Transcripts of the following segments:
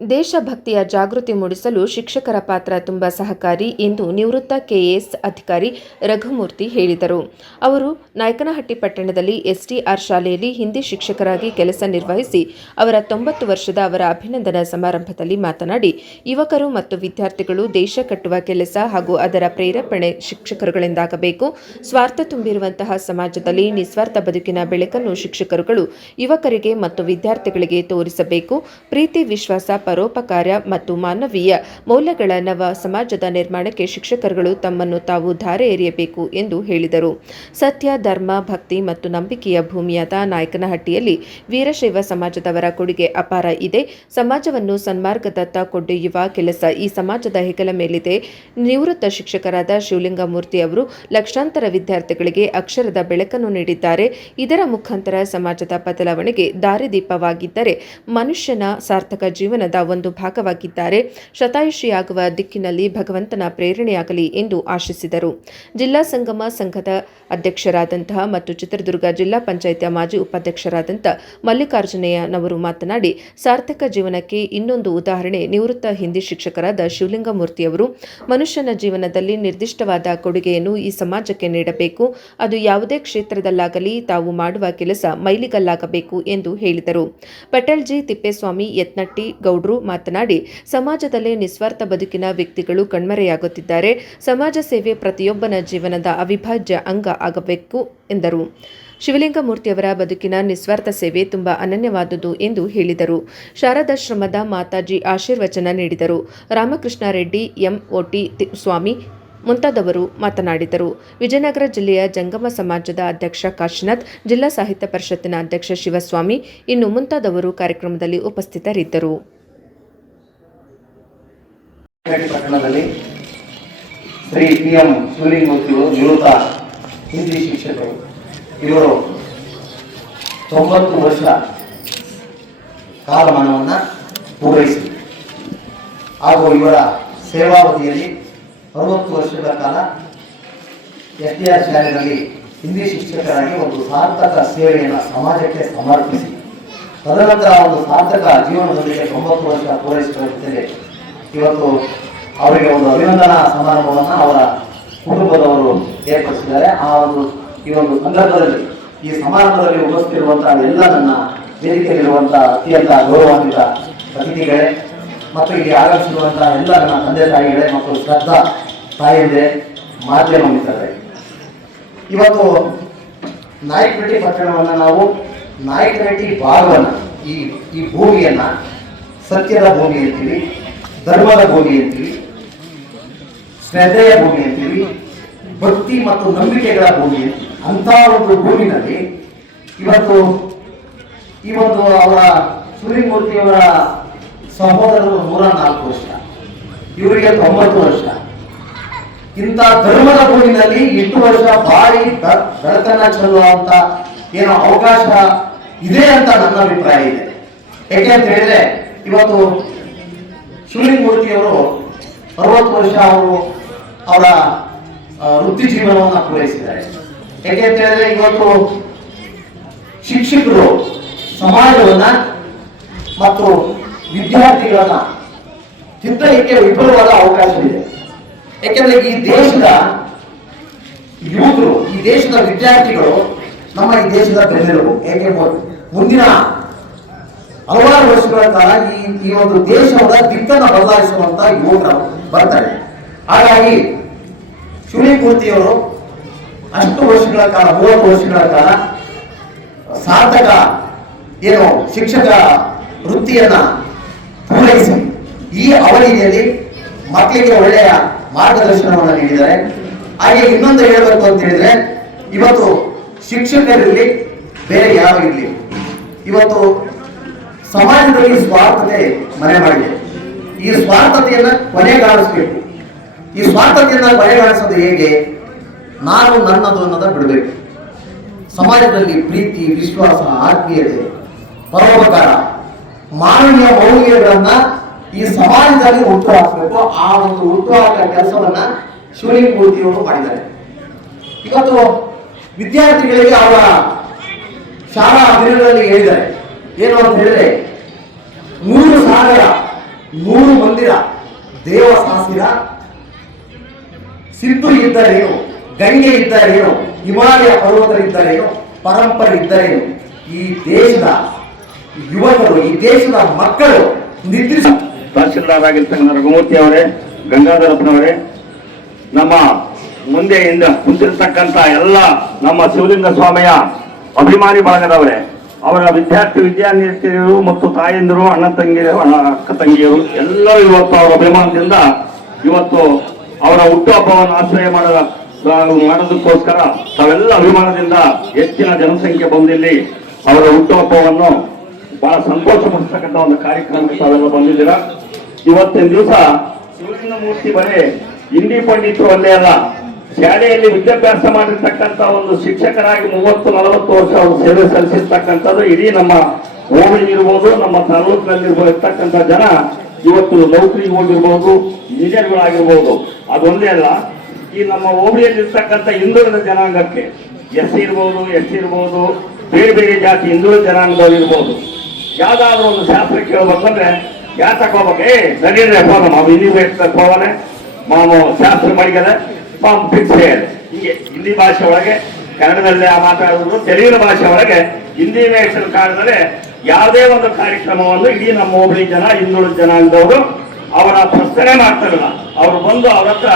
ದೇಶಭಕ್ತಿಯ ಜಾಗೃತಿ ಮೂಡಿಸಲು ಶಿಕ್ಷಕರ ಪಾತ್ರ ತುಂಬಾ ಸಹಕಾರಿ ಎಂದು ನಿವೃತ್ತ ಕೆಎಎಸ್ ಅಧಿಕಾರಿ ರಘುಮೂರ್ತಿ ಹೇಳಿದರು. ಅವರು ನಾಯಕನಹಟ್ಟಿ ಪಟ್ಟಣದಲ್ಲಿ ಎಸ್ಟಿಆರ್ ಶಾಲೆಯಲ್ಲಿ ಹಿಂದಿ ಶಿಕ್ಷಕರಾಗಿ ಕೆಲಸ ನಿರ್ವಹಿಸಿ ಅವರ 90 ವರ್ಷದ ಅವರ ಅಭಿನಂದನಾ ಸಮಾರಂಭದಲ್ಲಿ ಮಾತನಾಡಿ, ಯುವಕರು ಮತ್ತು ವಿದ್ಯಾರ್ಥಿಗಳು ದೇಶ ಕಟ್ಟುವ ಕೆಲಸ ಹಾಗೂ ಅದರ ಪ್ರೇರೇಪಣೆ ಶಿಕ್ಷಕರುಗಳಿಂದಾಗಬೇಕು. ಸ್ವಾರ್ಥ ತುಂಬಿರುವಂತಹ ಸಮಾಜದಲ್ಲಿ ನಿಸ್ವಾರ್ಥ ಬದುಕಿನ ಬೆಳಕನ್ನು ಶಿಕ್ಷಕರುಗಳು ಯುವಕರಿಗೆ ಮತ್ತು ವಿದ್ಯಾರ್ಥಿಗಳಿಗೆ ತೋರಿಸಬೇಕು. ಪ್ರೀತಿ, ವಿಶ್ವಾಸ, ಪರೋಪಕಾರ ಮತ್ತು ಮಾನವೀಯ ಮೌಲ್ಯಗಳ ನವ ಸಮಾಜದ ನಿರ್ಮಾಣಕ್ಕೆ ಶಿಕ್ಷಕರುಗಳು ತಮ್ಮನ್ನು ತಾವು ಧಾರೆ ಎರೆಯಬೇಕು ಎಂದು ಹೇಳಿದರು. ಸತ್ಯ, ಧರ್ಮ, ಭಕ್ತಿ ಮತ್ತು ನಂಬಿಕೆಯ ಭೂಮಿಯಾದ ನಾಯಕನಹಟ್ಟಿಯಲ್ಲಿ ವೀರಶೈವ ಸಮಾಜದವರ ಕೊಡುಗೆ ಅಪಾರ ಇದೆ. ಸಮಾಜವನ್ನು ಸನ್ಮಾರ್ಗದತ್ತ ಕೊಂಡೊಯ್ಯುವ ಕೆಲಸ ಈ ಸಮಾಜದ ಹೆಗಲ ಮೇಲಿದೆ. ನಿವೃತ್ತ ಶಿಕ್ಷಕರಾದ ಶಿವಲಿಂಗಮೂರ್ತಿ ಅವರು ಲಕ್ಷಾಂತರ ವಿದ್ಯಾರ್ಥಿಗಳಿಗೆ ಅಕ್ಷರದ ಬೆಳಕನ್ನು ನೀಡಿದ್ದಾರೆ. ಇದರ ಮುಖಾಂತರ ಸಮಾಜದ ಬದಲಾವಣೆಗೆ ದಾರಿದೀಪವಾಗಿದ್ದರೆ ಮನುಷ್ಯನ ಸಾರ್ಥಕ ಜೀವನದ ಒಂದು ಭಾಗವಾಗಿದ್ದಾರೆ. ಶತಾಯುಷಿಯಾಗುವ ದಿಕ್ಕಿನಲ್ಲಿ ಭಗವಂತನ ಪ್ರೇರಣೆಯಾಗಲಿ ಎಂದು ಆಶಿಸಿದರು. ಜಿಲ್ಲಾ ಸಂಗಮ ಸಂಘದ ಅಧ್ಯಕ್ಷರಾದಂತಹ ಮತ್ತು ಚಿತ್ರದುರ್ಗ ಜಿಲ್ಲಾ ಪಂಚಾಯಿತಿಯ ಮಾಜಿ ಉಪಾಧ್ಯಕ್ಷರಾದಂತಹ ಮಲ್ಲಿಕಾರ್ಜುನಯ್ಯನವರು ಮಾತನಾಡಿ, ಸಾರ್ಥಕ ಜೀವನಕ್ಕೆ ಇನ್ನೊಂದು ಉದಾಹರಣೆ ನಿವೃತ್ತ ಹಿಂದಿ ಶಿಕ್ಷಕರಾದ ಶಿವಲಿಂಗಮೂರ್ತಿಯವರು. ಮನುಷ್ಯನ ಜೀವನದಲ್ಲಿ ನಿರ್ದಿಷ್ಟವಾದ ಕೊಡುಗೆಯನ್ನು ಈ ಸಮಾಜಕ್ಕೆ ನೀಡಬೇಕು. ಅದು ಯಾವುದೇ ಕ್ಷೇತ್ರದಲ್ಲಾಗಲಿ ತಾವು ಮಾಡುವ ಕೆಲಸ ಮೈಲಿಗಲ್ಲಾಗಬೇಕು ಎಂದು ಹೇಳಿದರು. ಪಟೇಲ್ ಜಿ ತಿಪ್ಪೇಸ್ವಾಮಿ ಯತ್ನಟ್ಟಿ ಗೌಡ್ರು ಮಾತನಾಡಿ, ಸಮಾಜದಲ್ಲಿ ನಿಸ್ವಾರ್ಥ ಬದುಕಿನ ವ್ಯಕ್ತಿಗಳು ಕಣ್ಮರೆಯಾಗುತ್ತಿದ್ದಾರೆ. ಸಮಾಜ ಸೇವೆ ಪ್ರತಿಯೊಬ್ಬನ ಜೀವನದ ಅವಿಭಾಜ್ಯ ಅಂಗ ಆಗಬೇಕು ಎಂದರು. ಶಿವಲಿಂಗಮೂರ್ತಿಯವರ ಬದುಕಿನ ನಿಸ್ವಾರ್ಥ ಸೇವೆ ತುಂಬಾ ಅನನ್ಯವಾದುದು ಎಂದು ಹೇಳಿದರು. ಶಾರದಾಶ್ರಮದ ಮಾತಾಜಿ ಆಶೀರ್ವಚನ ನೀಡಿದರು. ರಾಮಕೃಷ್ಣ ರೆಡ್ಡಿ, ಎಂಒಟಿ ಸ್ವಾಮಿ ಮುಂತಾದವರು ಮಾತನಾಡಿದರು. ವಿಜಯನಗರ ಜಿಲ್ಲೆಯ ಜಂಗಮ ಸಮಾಜದ ಅಧ್ಯಕ್ಷ ಕಾಶಿನಾಥ್, ಜಿಲ್ಲಾ ಸಾಹಿತ್ಯ ಪರಿಷತ್ತಿನ ಅಧ್ಯಕ್ಷ ಶಿವಸ್ವಾಮಿ ಇನ್ನು ಮುಂತಾದವರು ಕಾರ್ಯಕ್ರಮದಲ್ಲಿ ಉಪಸ್ಥಿತರಿದ್ದರು. ಪಟ್ಟಣದಲ್ಲಿ ಶ್ರೀ ಪಿ.ಎಂ. ಶಿವಲಿಂಗಮೂರ್ತಿಗಳು ನಿವೃತ್ತ ಹಿಂದಿ ಶಿಕ್ಷಕರು. ಇವರು 90 ವರ್ಷ ಕಾಲಮಾನವನ್ನು ಪೂರೈಸಿ ಹಾಗೂ ಇವರ ಸೇವಾವಧಿಯಲ್ಲಿ 60 ವರ್ಷಗಳ ಕಾಲ ಎಸ್ಟಿಆರ್ ಶಾಲೆಯಲ್ಲಿ ಹಿಂದಿ ಶಿಕ್ಷಕರಾಗಿ ಒಂದು ಸಾರ್ಥಕ ಸೇವೆಯನ್ನು ಸಮಾಜಕ್ಕೆ ಸಮರ್ಪಿಸಿ ತದನಂತರ ಒಂದು ಸಾರ್ಥಕ ಜೀವನದೊಂದಿಗೆ 90 ವರ್ಷ ಪೂರೈಸಿಕೊಳ್ಳುತ್ತದೆ. ಇವತ್ತು ಅವರಿಗೆ ಒಂದು ಅಭಿನಂದನಾ ಸಮಾರಂಭವನ್ನು ಅವರ ಕುಟುಂಬದವರು ಏರ್ಪಡಿಸಿದ್ದಾರೆ. ಈ ಒಂದು ಸಂದರ್ಭದಲ್ಲಿ ಈ ಸಮಾರಂಭದಲ್ಲಿ ಉಪಸ್ಥಿತಿರುವಂತಹ ಎಲ್ಲ ನನ್ನ ವೇದಿಕೆಯಲ್ಲಿರುವಂತಹ ಅತ್ಯಂತ ಗೌರವಾನ್ವಿತ ಅತಿಥಿಗಳೇ ಮತ್ತು ಇಲ್ಲಿ ಆಗಮಿಸಿರುವಂತಹ ಎಲ್ಲ ನನ್ನ ತಂದೆ ತಾಯಿಗಳೇ ಮತ್ತು ಶ್ರದ್ಧಾ ತಾಯಿಯಂದೇ, ಮಾಧ್ಯಮ ಮಿತ್ರರೇ, ಇವತ್ತು ನಾಯಕನಹಟ್ಟಿ ಪಟ್ಟಣವನ್ನು ನಾವು ನಾಯಕನಹಟ್ಟಿ ಭಾಗವನ್ನು ಈ ಭೂಮಿಯನ್ನು ಸತ್ಯದ ಭೂಮಿ ಅಂತೀವಿ, ಧರ್ಮದ ಭೂಮಿ ಅಂತೀವಿ, ಶ್ರದ್ಧೆಯ ಭೂಮಿ ಅಂತೀವಿ, ಭಕ್ತಿ ಮತ್ತು ನಂಬಿಕೆಗಳ ಭೂಮಿ ಅಂತೀವಿ. ಅಂತ ಒಂದು ಭೂಮಿನಲ್ಲಿ ಇವತ್ತು ಈ ಒಂದು ಅವರ ಶಿವಲಿಂಗಮೂರ್ತಿಯವರ ಸಹೋದರರು 104 ವರ್ಷ, ಇವರಿಗೆ 90 ವರ್ಷ. ಇಂಥ ಧರ್ಮದ ಭೂಮಿನಲ್ಲಿ 8 ವರ್ಷ ಬಾಳಿ ಬೆಳಕನ್ನ ಚೆಲ್ಲುವಂತ ಏನೋ ಅವಕಾಶ ಇದೆ ಅಂತ ನನ್ನ ಅಭಿಪ್ರಾಯ ಇದೆ. ಯಾಕೆ ಅಂತ ಹೇಳಿದ್ರೆ ಇವತ್ತು ಶಿವಲಿಂಗಮೂರ್ತಿಯವರು 60 ವರ್ಷ ಅವರ ವೃತ್ತಿ ಜೀವನವನ್ನು ಪೂರೈಸಿದ್ದಾರೆ. ಯಾಕೆ ಅಂತ ಹೇಳಿದ್ರೆ ಇವತ್ತು ಶಿಕ್ಷಕರು ಸಮಾಜವನ್ನ ಮತ್ತು ವಿದ್ಯಾರ್ಥಿಗಳನ್ನ ಚಿಂತನೆಗೆ ವಿಫಲವಾದ ಅವಕಾಶವಿದೆ. ಯಾಕೆಂದ್ರೆ ಈ ದೇಶದ ಯುವಕರು, ಈ ದೇಶದ ವಿದ್ಯಾರ್ಥಿಗಳು ನಮ್ಮ ಈ ದೇಶದ ಬೆನ್ನೆಲುಬು. ಏಕೆ ಮುಂದಿನ ಹಲವಾರು ವರ್ಷಗಳ ಕಾಲ ಈ ಒಂದು ದೇಶದ ದಿಕ್ಕನ್ನು ಬದಲಾಯಿಸುವಂತ ಯುವಕರು ಬರ್ತಾರೆ. ಹಾಗಾಗಿ ಶಿವಲಿಂಗಮೂರ್ತಿಯವರು ಅಷ್ಟು ವರ್ಷಗಳ ಕಾಲ, 30 ವರ್ಷಗಳ ಕಾಲ ಸಾರ್ಥಕ ಏನು ಶಿಕ್ಷಕ ವೃತ್ತಿಯನ್ನ ಪೂರೈಸಿ ಈ ಅವಧಿಯಲ್ಲಿ ಮಕ್ಕಳಿಗೆ ಒಳ್ಳೆಯ ಮಾರ್ಗದರ್ಶನವನ್ನು ನೀಡಿದ್ದಾರೆ. ಹಾಗೆ ಇನ್ನೊಂದು ಹೇಳಬೇಕು ಅಂತ ಹೇಳಿದ್ರೆ, ಇವತ್ತು ಶಿಕ್ಷಕರಿರಲಿ ಬೇರೆ ಯಾರು ಇರಲಿ, ಇವತ್ತು ಸಮಾಜದಲ್ಲಿ ಸ್ವಾರ್ಥತೆ ಮನೆ ಮಾಡಿದೆ. ಈ ಸ್ವಾರ್ಥತೆಯನ್ನ ಕೊನೆಗಾಣಿಸಬೇಕು. ಈ ಸ್ವಾರ್ಥತೆಯನ್ನ ಕೊನೆಗಾಣಿಸೋದು ಹೇಗೆ? ನಾನು ನನ್ನದು ಅನ್ನೋದ ಬಿಡಬೇಕು. ಸಮಾಜದಲ್ಲಿ ಪ್ರೀತಿ, ವಿಶ್ವಾಸ, ಆತ್ಮೀಯತೆ, ಪರೋಪಕಾರ, ಮಾನವೀಯ ಮೌಲ್ಯಗಳನ್ನ ಈ ಸಮಾಜದಲ್ಲಿ ಹುಟ್ಟು ಹಾಕಬೇಕು. ಆ ಒಂದು ಹುಟ್ಟು ಹಾಕುವ ಕೆಲಸವನ್ನ ಶಿವಲಿಂಗಮೂರ್ತಿಯವರು ಮಾಡಿದ್ದಾರೆ. ಇವತ್ತು ವಿದ್ಯಾರ್ಥಿಗಳಿಗೆ ಅವರ ಶಾಲಾ ದಿನಗಳಲ್ಲಿ ಹೇಳಿದ್ದಾರೆ ಏನು ಅಂತ ಹೇಳಿದ್ರೆ 100,000 100 ಮಂದಿರ ದೇವ ಸಾಸಿರ, ಸಿಂಧು ಇದ್ದರೇನು, ಗಂಗೆ ಇದ್ದರೇನು, ಹಿಮಾಲಯ ಪರ್ವತರಿದ್ದರೇನು, ಪರಂಪರೆ ಇದ್ದರೇನು, ಈ ದೇಶದ ಯುವಕರು, ಈ ದೇಶದ ಮಕ್ಕಳು ನಿದ್ರಿಸ. ತಹಶೀಲ್ದಾರ್ ಆಗಿರ್ತಕ್ಕಂಥ ರಘುಮೂರ್ತಿ ಅವರೇ, ಗಂಗಾಧರಪ್ಪನವರೇ, ನಮ್ಮ ಮುಂದೆಯಿಂದ ಕುಂತಿರ್ತಕ್ಕಂಥ ಎಲ್ಲ ನಮ್ಮ ಶಿವಲಿಂಗ ಸ್ವಾಮಿಯ ಅಭಿಮಾನಿ ಬಳಗದವರೇ, ಅವರ ವಿದ್ಯಾರ್ಥಿನಿಯರು ಮತ್ತು ತಾಯಂದಿರು, ಅಣ್ಣ ತಂಗಿಯರು, ಅಕ್ಕ ತಂಗಿಯರು ಎಲ್ಲರೂ ಇವತ್ತು ಅವರ ಅಭಿಮಾನದಿಂದ ಇವತ್ತು ಅವರ ಹುಟ್ಟುಹಬ್ಬವನ್ನು ಆಶ್ರಯ ಮಾಡೋದಕ್ಕೋಸ್ಕರ ತಾವೆಲ್ಲ ಅಭಿಮಾನದಿಂದ ಹೆಚ್ಚಿನ ಜನಸಂಖ್ಯೆ ಬಂದಿಲ್ಲಿ ಅವರ ಹುಟ್ಟುಹಬ್ಬವನ್ನು ಬಹಳ ಸಂತೋಷ ಪಡಿಸ್ತಕ್ಕಂಥ ಒಂದು ಕಾರ್ಯಕ್ರಮಕ್ಕೆ ತಾವೆಲ್ಲ ಬಂದಿದ್ದೀರಾ. ಇವತ್ತಿನ ದಿವಸ ಶಿವಲಿಂಗ ಮೂರ್ತಿ ಬರೇ ಹಿಂದಿ ಪಂಡಿತರು ಅಲ್ಲೇ ಅಲ್ಲ, ಶಾಲೆಯಲ್ಲಿ ವಿದ್ಯಾಭ್ಯಾಸ ಮಾಡಿರ್ತಕ್ಕಂಥ ಒಂದು ಶಿಕ್ಷಕರಾಗಿ 30-40 ವರ್ಷ ಅವರು ಸೇವೆ ಸಲ್ಲಿಸಿರ್ತಕ್ಕಂಥದ್ದು ಇಡೀ ನಮ್ಮ ಹೋಬಳಿ ಇರ್ಬೋದು, ನಮ್ಮ ತಾಲೂಕಿನಲ್ಲಿ ಇರ್ತಕ್ಕಂಥ ಜನ ಇವತ್ತು ನೌಕರಿಗೆ ಹೋಗಿರ್ಬೋದು, ಇಂಜಿನಿಯರ್ಗಳಾಗಿರ್ಬೋದು. ಅದೊಂದೇ ಅಲ್ಲ, ಈ ನಮ್ಮ ಹೋಬಳಿಯಲ್ಲಿ ಇರ್ತಕ್ಕಂಥ ಹಿಂದುಳಿದ ಜನಾಂಗಕ್ಕೆ ಎಸ್ ಇರ್ಬೋದು, ಎಸ್ ಇರ್ಬೋದು, ಬೇರೆ ಬೇರೆ ಜಾತಿ ಹಿಂದುಳಿದ ಜನಾಂಗದವ್ರು ಇರ್ಬೋದು, ಯಾವ್ದಾದ್ರು ಒಂದು ಶಾಸ್ತ್ರ ಕೇಳ್ಬೇಕಂದ್ರೆ ಯಾರು ತಗೋಬೇಕು, ನಡೀದ್ರೆ ಫೋನ್ ಮಾವು ಇಲ್ಲಿ ಹೋಗನೆ ಮಾವು ಶಾಸ್ತ್ರ ಮಾಡಿಗದೆ ಮಾವು ಫಿಕ್ಸ್ ಹೇಳಿ, ಹೀಗೆ ಹಿಂದಿ ಭಾಷೆ ಒಳಗೆ ಕನ್ನಡದಲ್ಲೇ ಮಾತಾಡೋದು, ತೆಲುಗಿನ ಭಾಷೆ ಒಳಗೆ ಹಿಂದಿ ವೇಷದ ಕಾರಣದಲ್ಲಿ ಯಾವುದೇ ಒಂದು ಕಾರ್ಯಕ್ರಮವನ್ನು ಇಡೀ ನಮ್ಮ ಹೋಬಳಿ ಜನ ಹಿಂದುಳಿದ ಜನಾಂಗದವರು ಅವರ ಪ್ರಶ್ನೆ ಮಾಡ್ತಾರಲ್ಲ, ಅವ್ರು ಬಂದು ಅವ್ರ ಹತ್ರ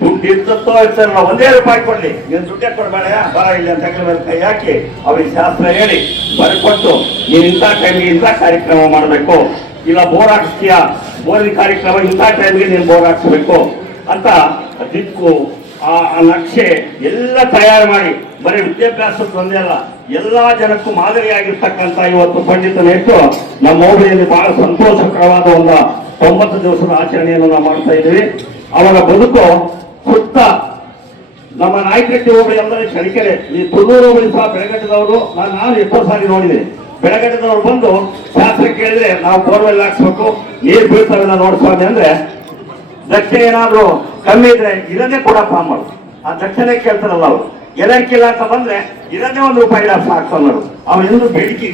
ದುಡ್ಡು ಇರ್ತೋ ಇರ್ತಾರಲ್ಲ, ₹1 ಕೊಡ್ಲಿ, ನೀನು ದುಡ್ಡೇ ಕೊಡ್ಬೇಡ ಬರ ಇಲ್ಲ ಅಂತ ಕೈ ಹಾಕಿ ಅವ್ರಿಗೆ ಶಾಸ್ತ್ರ ಹೇಳಿ ಬರ್ಕೊಟ್ಟು ನೀನು ಇಂಥ ಟೈಮ್ಗೆ ಇಂಥ ಕಾರ್ಯಕ್ರಮ ಮಾಡಬೇಕು, ಇಲ್ಲ ಬೋರ್ ಹಾಕಿಸ್ತೀಯ, ಬೋರಿನ ಕಾರ್ಯಕ್ರಮ ಇಂಥ ಟೈಮ್ಗೆ ನೀನು ಬೋರ್ ಹಾಕ್ಸ್ಬೇಕು ಅಂತ ದಿಕ್ಕು ಆ ನಕ್ಷೆ ಎಲ್ಲ ತಯಾರು ಮಾಡಿ ಬರೀ ವಿದ್ಯಾಭ್ಯಾಸದ ಒಂದೇ ಅಲ್ಲ ಎಲ್ಲಾ ಜನಕ್ಕೂ ಮಾದರಿಯಾಗಿರ್ತಕ್ಕಂಥ ಇವತ್ತು ಪಂಡಿತನ ಇಟ್ಟು ನಮ್ಮ ಹೋಬಳಿಯಲ್ಲಿ ಬಹಳ ಸಂತೋಷಕರವಾದ ಒಂದು 90 ದಿವಸದ ಆಚರಣೆಯನ್ನು ನಾವು ಮಾಡ್ತಾ ಇದ್ದೀವಿ. ಅವರ ಬದುಕು ಸುತ್ತ ನಮ್ಮ ನಾಯಕಟ್ಟಿ ಹೋಬಳಿ ಅಂದರೆ ಚಳಿಕೆರೆ, ಈ ತುಳೂರು ಹೋಬಳಿ ಸಹ ಬೆಳಗಟ್ಟದವರು ನಾನು ಎಷ್ಟೋ ಸಾರಿ ನೋಡಿದ್ದೀನಿ. ಬೆಳಗಟ್ಟದವ್ರು ಬಂದು ಶಾಸ್ತ್ರ ಕೇಳಿದ್ರೆ ನಾವು ಬೋರ್ವೆಲ್ ಹಾಕ್ಸ್ಬೇಕು, ನೀರು ಬೀಳ್ತಾವೆಲ್ಲ ನೋಡ್ಸ್ವಾಮಿ ಅಂದ್ರೆ ದಕ್ಷಿಣ ಏನಾದ್ರು ಕಮ್ಮಿ ಇದ್ರೆ ಇದನ್ನೇ ಕೂಡ ಫಾರ್ಮ್ ಮಾಡೋದು, ಆ ದಕ್ಷಿಣ ಕೇಳ್ತಾರಲ್ಲ ಅವರು, ಎಲ್ಲಕ್ಕಿಲ್ಲ ಅಂತ ಬಂದ್ರೆ ಇದನ್ನೇ ₹1 ಹಾಕ್ತಾನೋರು, ಅವನಿಂದು ಬೇಡಿಕೆ